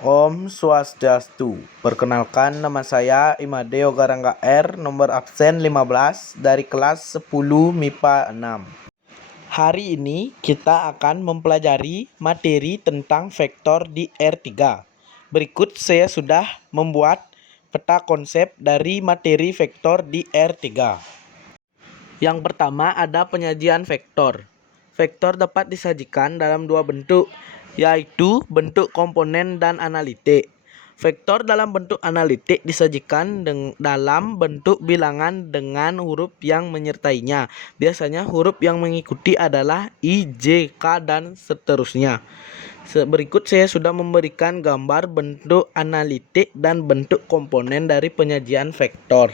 Om Swastiastu. Perkenalkan, nama saya Imadeo Garangga R, nomor absen 15 dari kelas 10 MIPA 6. Hari ini kita akan mempelajari materi tentang vektor di R3. Berikut saya sudah membuat peta konsep dari materi vektor di R3. Yang pertama ada penyajian vektor. Vektor dapat disajikan dalam dua bentuk, yaitu bentuk komponen dan analitik. Vektor dalam bentuk analitik disajikan dalam bentuk bilangan dengan huruf yang menyertainya. Biasanya huruf yang mengikuti adalah I, J, K, dan seterusnya. Berikut saya sudah memberikan gambar bentuk analitik dan bentuk komponen dari penyajian vektor.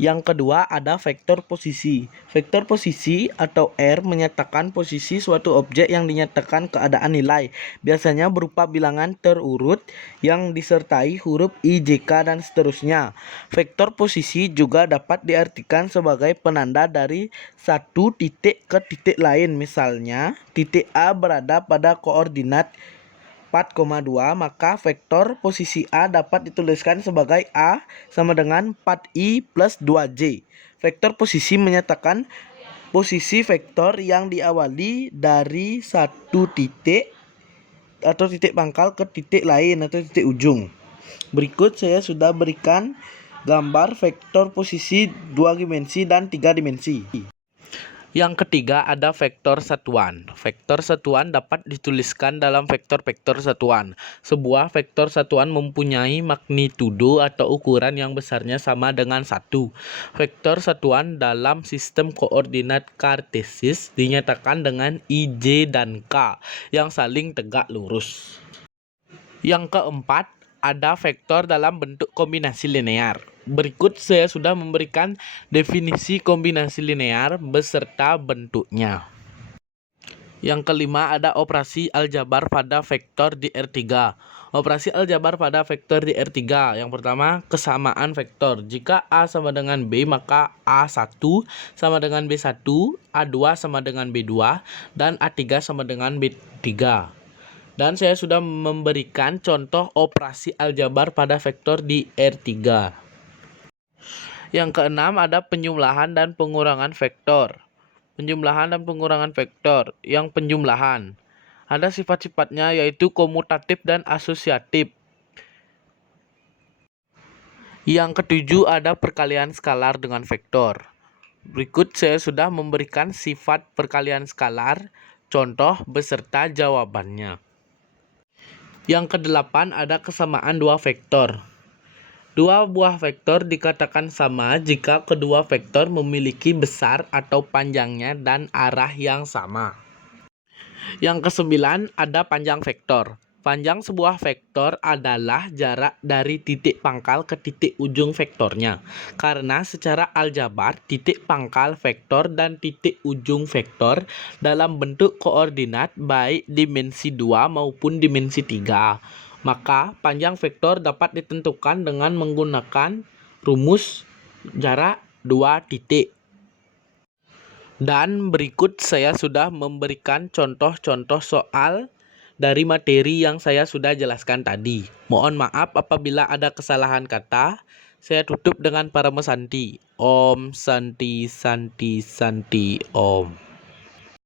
Yang kedua ada vektor posisi. Vektor posisi atau R menyatakan posisi suatu objek yang dinyatakan keadaan nilai. Biasanya berupa bilangan terurut yang disertai huruf I, J, K, dan seterusnya. Vektor posisi juga dapat diartikan sebagai penanda dari satu titik ke titik lain. Misalnya, titik A berada pada koordinat 4,2, maka vektor posisi A dapat dituliskan sebagai A sama dengan 4I plus 2J. Vektor posisi menyatakan posisi vektor yang diawali dari satu titik atau titik pangkal ke titik lain atau titik ujung. Berikut saya sudah berikan gambar vektor posisi 2 dimensi dan 3 dimensi. Yang ketiga ada vektor satuan. Vektor satuan dapat dituliskan dalam vektor-vektor satuan. Sebuah vektor satuan mempunyai magnitudo atau ukuran yang besarnya sama dengan 1. Vektor satuan dalam sistem koordinat kartesis dinyatakan dengan I, J, dan K yang saling tegak lurus. Yang keempat ada vektor dalam bentuk kombinasi linear. Berikut saya sudah memberikan definisi kombinasi linear beserta bentuknya. Yang kelima ada operasi aljabar pada vektor di R3. Operasi aljabar pada vektor di R3. Yang pertama, kesamaan vektor. Jika A sama dengan B, maka A1 sama dengan B1, A2 sama dengan B2, dan A3 sama dengan B3. Dan saya sudah memberikan contoh operasi aljabar pada vektor di R3. Yang keenam ada penjumlahan dan pengurangan vektor. Penjumlahan dan pengurangan vektor. Yang penjumlahan ada sifat-sifatnya yaitu komutatif dan asosiatif. Yang ketujuh ada perkalian skalar dengan vektor. Berikut saya sudah memberikan sifat perkalian skalar, contoh beserta jawabannya. Yang kedelapan ada kesamaan dua vektor. Dua buah vektor dikatakan sama jika kedua vektor memiliki besar atau panjangnya dan arah yang sama. Yang kesembilan ada panjang vektor. Panjang sebuah vektor adalah jarak dari titik pangkal ke titik ujung vektornya. Karena secara aljabar titik pangkal vektor dan titik ujung vektor dalam bentuk koordinat baik dimensi 2 maupun dimensi 3. Maka panjang vektor dapat ditentukan dengan menggunakan rumus jarak 2 titik. Dan berikut saya sudah memberikan contoh-contoh soal dari materi yang saya sudah jelaskan tadi. Mohon maaf apabila ada kesalahan kata. Saya tutup dengan Parama Santi. Om Santi Santi Santi Om.